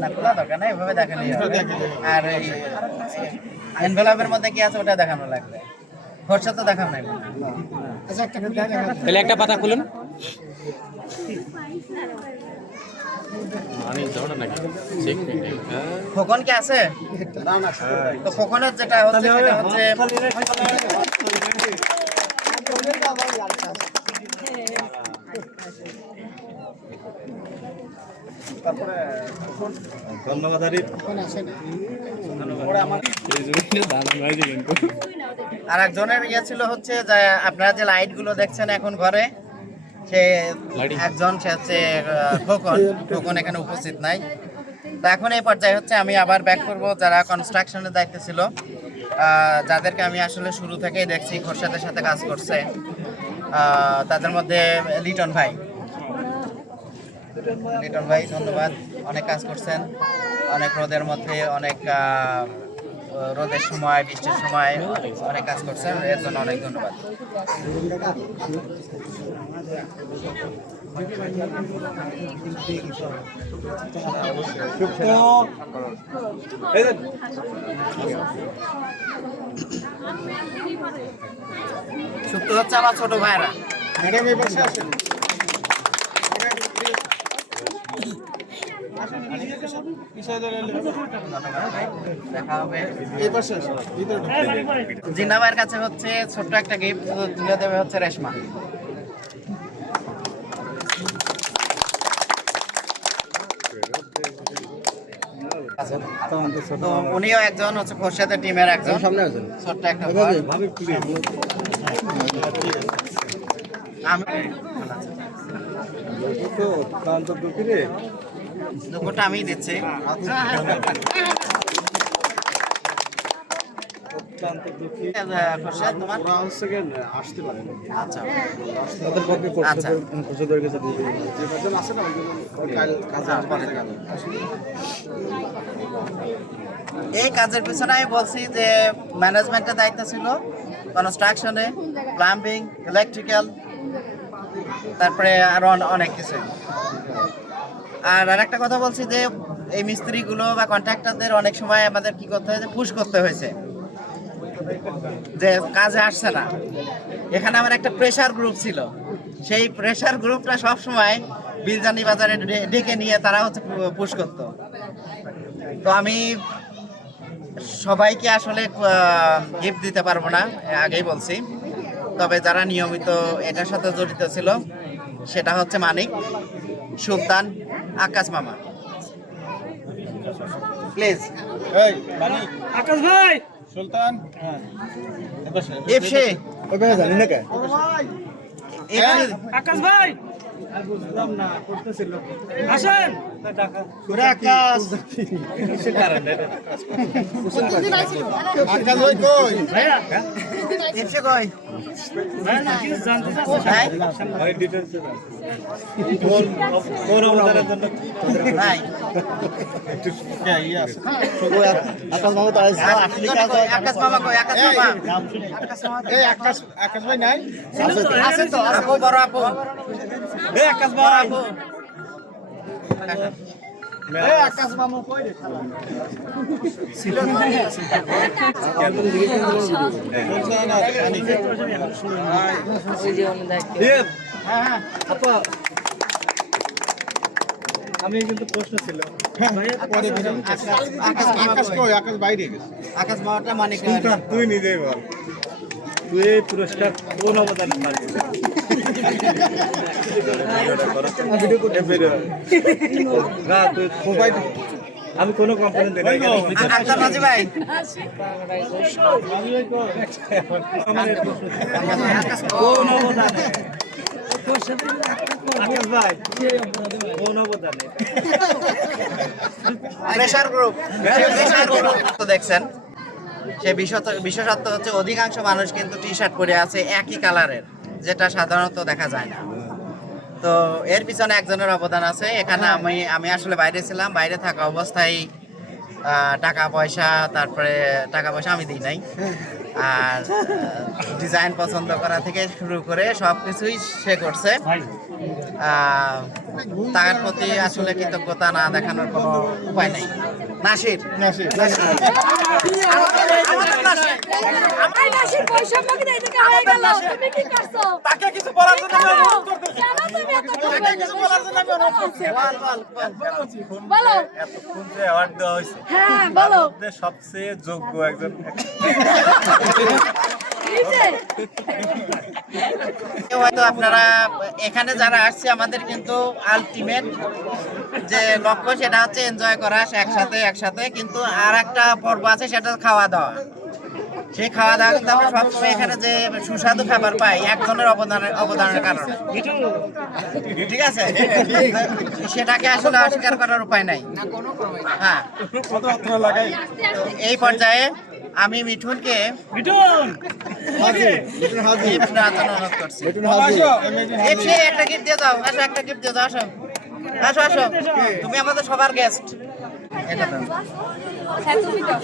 না খোলা দরকার না, এভাবে দেখালেই হবে। আর এই এনভেলপের মধ্যে কি আছে ওটা দেখানো লাগবে, খরচা তো দেখানো নাই। তাহলে একটা পাতা খুলুন। খোকন কি আছে? তো খোকনের যেটা হচ্ছে সেটা হচ্ছে ধন্যবাদ। আর একজনের ইয়ে ছিল হচ্ছে যে আপনারা যে লাইট গুলো দেখছেন এখন ঘরে, সে একজন সে হচ্ছে খোকন এখানে উপস্থিত নাই। তো এখন এই পর্যায়ে হচ্ছে আমি আবার ব্যাক করব যারা কনস্ট্রাকশনের দায়িত্বে ছিল, যাদেরকে আমি আসলে শুরু থেকেই দেখছি খোরশেদের সাথে কাজ করছে। তাদের মধ্যে লিটন ভাই ধন্যবাদ, অনেক কাজ করছেন, অনেক রোদের মধ্যে, অনেক রোদের সময়, বৃষ্টির সময় অনেক কাজ করছেন, এর জন্য অনেক ধন্যবাদ। সুপ্ত হচ্ছে আমার ছোট ভাইরা। দেখা হবে। জিন্না ভাইয়ের কাছে হচ্ছে ছোট্ট একটা গিফট তুলে দেবে হচ্ছে রেশমা। তো উনিও একজন হচ্ছে খোরশেদের টিমের একজন, ছোট্ট একটা দুপুরটা আমি দিচ্ছি। এই কাজের পিছনে আমি বলছি যে ম্যানেজমেন্টের দায়িত্ব ছিল কনস্ট্রাকশনে, প্লাম্বিং, ইলেকট্রিক্যাল, তারপরে আরো অনেক কিছু। আর আরেকটা কথা বলছি যে এই মিস্ত্রিগুলো বা কন্ট্রাক্টরদের অনেক সময় আমাদের কি করতে হয়েছে, পুশ করতে হয়েছে যে কাজে আসছে না। এখানে আমার একটা প্রেসার গ্রুপ ছিল, সেই প্রেসার গ্রুপটা সব সময় বিলজানি বাজারে ডেকে নিয়ে তারা হচ্ছে পুশ করত। তো আমি সবাইকে আসলে গিফট দিতে পারবো না, আগেই বলছি। তবে যারা নিয়মিত এটার সাথে জড়িত ছিল সেটা হচ্ছে মানিক, সুলতান, আকাশ মামা। প্লিজ আকাশ ভাই, সুলতান, ইফশি, আকাশ ভাই আসেন। ইফশি কই? ভাই আকাশ মামা কই? আকাশ ভাই নাই? আছে তো, আপু, বড় আপু। আকাশ বড় ভাই, আপু। আকাশ মামু কই রে? ছিল আপা, আমি কিন্তু প্রশ্ন ছিল আকাশ কই? আকাশ বাইরে গেছে। আকাশ মামাটা মানিক। তুই নিজেই বল, তুই এই পুরস্কার কোন অবদানে পাবি? না তুই মোবাইল, আমি কোন কোম্পানি দেই না। আকাশ মাঝি ভাই, কোন অবদানে? আকাশ ভাই কোন অবদানে? প্রেসার গ্রুপ তো দেখছেন। সে বিশেষত্ব হচ্ছে অধিকাংশ মানুষ কিন্তু টি শার্ট পরে আছে একই কালারের, যেটা সাধারণত দেখা যায় না। তো এর পিছনে একজনের অবদান আছে। এখানে আমি আসলে বাইরে ছিলাম, বাইরে থাকা অবস্থায় টাকা পয়সা আমি দিই নাই। আর ডিজাইন পছন্দ করা থেকে শুরু করে সব কিছুই সে করছে। তার প্রতি আসলে কৃতজ্ঞতা না দেখানোর কোনো উপায় নাই। নাসির আমার নাসির বৈষম্যকে এদিকে হয়ে গেল তুমি কি করছো তাকে কিছু বলার জন্য আমি অনুরোধ করতেছি। কেন তুমি এত তাকে কিছু বলার জন্য আমি অনুরোধ করতেছি। বলো এতক্ষণ যে অ্যাওয়ার্ড দেওয়া হয়েছে হ্যাঁ বলো মধ্যে সবচেয়ে যোগ্য একজন নিচে হয়তো আপনারা এখানে যারা আসছে আমাদের কিন্তু আলটিমেট যে লক্ষ্য সেটা হচ্ছে এনজয় করা একসাথে কিন্তু আর একটা পর্ব আছে সেটা খাওয়া দাওয়া। সেই খাওয়া দাওয়া কিন্তু আমরা সবসময় এখানে যে সুস্বাদু খাবার পাই একজনের অবদানের কারণে, ঠিক আছে? সেটাকে আসলে অস্বীকার করার উপায় নাই। হ্যাঁ, এই পর্যায়ে আমি মিঠুনকে মিঠুন গিফট নেওয়ার জন্য অনুরোধ করছি। একটা গিফট দিয়ে দাও, আসো একটা গিফট দিয়ে দাও, আসো তুমি আমাদের সবার গেস্ট। এটা দাও। হ্যাঁ তুমি দাও